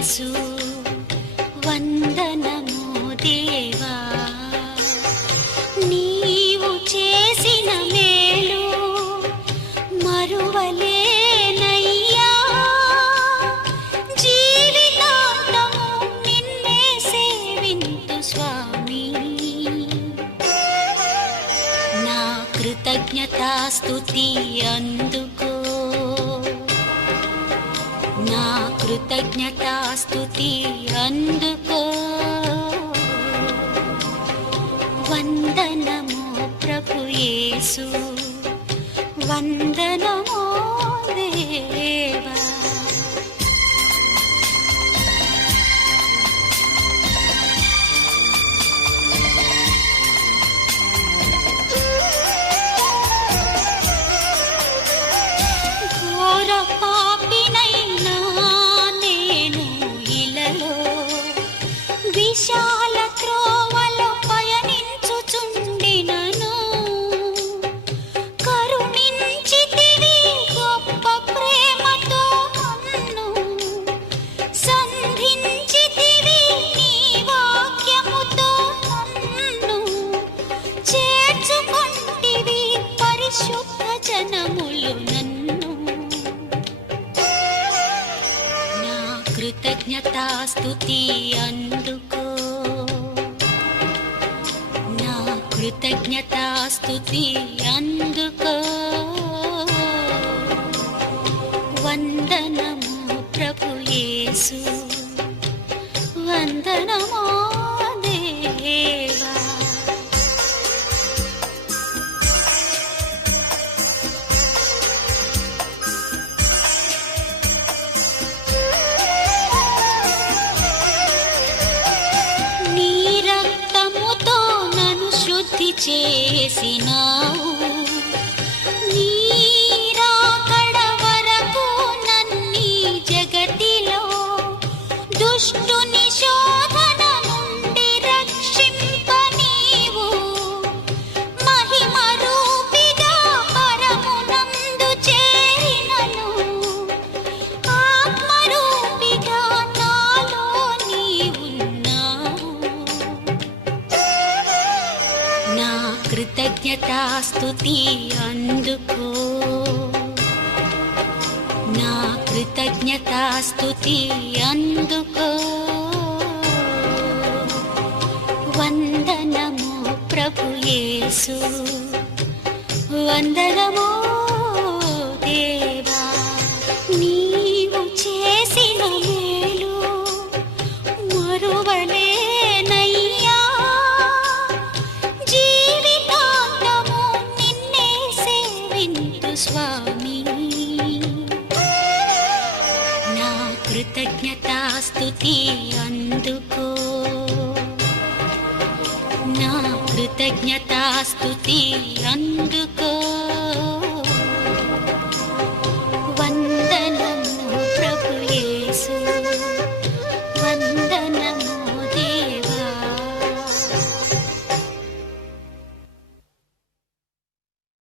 వందనము యేసు వందనము దేవా నీవు చేసిన మేలు మరువలేనయ్యా. జీవితాంతము నిన్నే సేవింతు స్వామి. నా కృతజ్ఞతాస్తుతి అందుకో కృతజ్ఞతాస్తుతి అందుకో. వందనము ప్రభు యేసు. వందనము దేవా. ఘోర విశాల త్రోవలో పయనించుచుండినను కరుణించితివి గొప్ప ప్రేమతో నన్ను. సంధించితివి నీ వాక్యముతో నన్ను. చేర్చుకొంటివి పరిశుద్ధ జనములు నన్ను. నా కృతజ్ఞతాస్తుతి అందుకో కృతజ్ఞతాస్తుతి అందుకో. వందన చేసినావు. కృతజ్ఞతాస్తుతి అందుకో. నా కృతజ్ఞతాస్తుతి అందుకో. వందనము ప్రభుయేసు వందనము స్వామి. నా కృతజ్ఞతాస్తుతి అందుకో. నా కృతజ్ఞతాస్తుతి అందుకో.